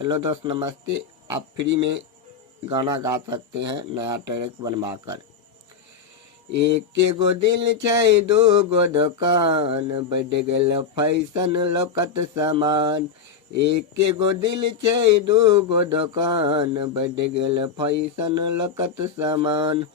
Hello दोस्त, नमस्ते। आप फ्री में गाना गा सकते हैं नया ट्रैक बनवाकर। एक गो दिल छै दू गो दुकान, बढ़ गेल फैशन लोकत सामान। एक गो दिल छै दू गो दुकान, बढ़ गेल फैशन लोकत सामान।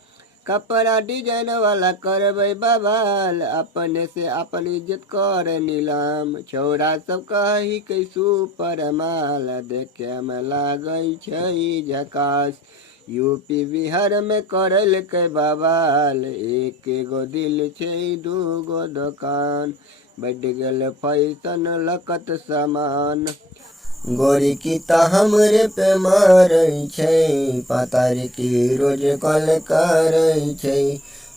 कपड़ा डिजाइन वाला करबै बवाल, अपने से अपन इज्जत कर नीलाम। छौरा सब कही के सुपर माल, देखे में लागै छै झकास। यूपी बिहार में करल के बवाल, एक गो दिल छै दू गो दुकान, बढ़ गेल फैशन लकत सामान। गोरी की त हमरे पे मारै छै, पातर की रोज कॉल करै छै।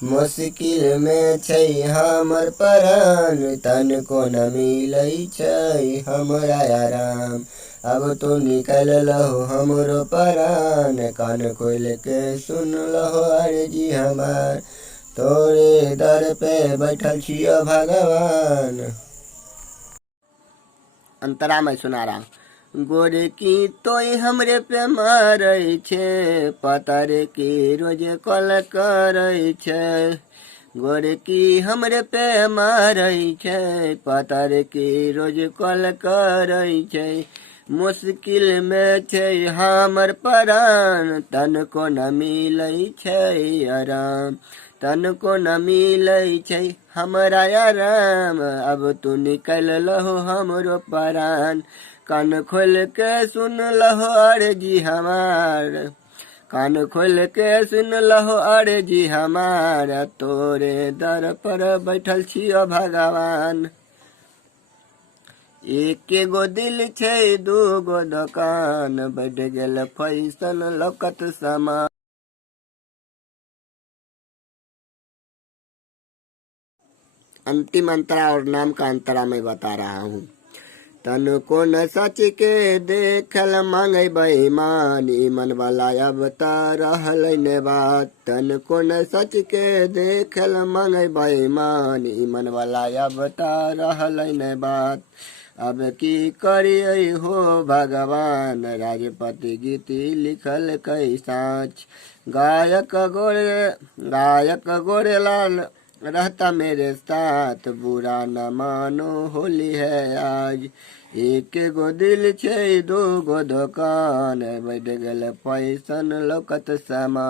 मुश्किल में छै हमर प्राण, तनको न मिलै छै हमरा आराम। अब तो निकल लहो हमरो प्राण, कान खोल के सुन लहो अर्जी हमार। तोरे दर पे बैठल छियो भगवान। अंतरा मैं सुना रहा हूँ। गोरे की तोय हमरे पे मारै छै, पातर की रोज कॉल करै छै। गोरे की हमरे पे मारै छै, पातर की रोज कॉल करै छै। मुश्किल में छै हमर प्राण, तनको न मिलै छै आराम। तनको न मिलै छै हमरा आराम, अब तू निकल लहो हमरो प्राण। कान खोल के सुन लहो अर्जी हमार, कान खोल के सुन लहो अर्जी हमार। तोरे दर पर बैठल छियो भगवान। एक गो दिल छै दू गो दुकान, बढ़ गेल फैशन लोकत सामान। अंतिम अंतरा और नाम का अंतरा मैं बता रहा हूँ। तनको न सच के देखल मांगे बेईमानी, मन वाला अब ता रहल ने बात। तनको न सच के देखल मांगे बेईमानी, मन वाला अब ता रहल ने बात। अब की करिए हो भगवान, राजपति गीत लिखल कई साँच। गायक गोरेलाल रहता मेरे साथ, बुरा न मानो होली है आज। एक गो दिल छै दू गो दुकान, बढ़ गेल फैशन लोकत सामान।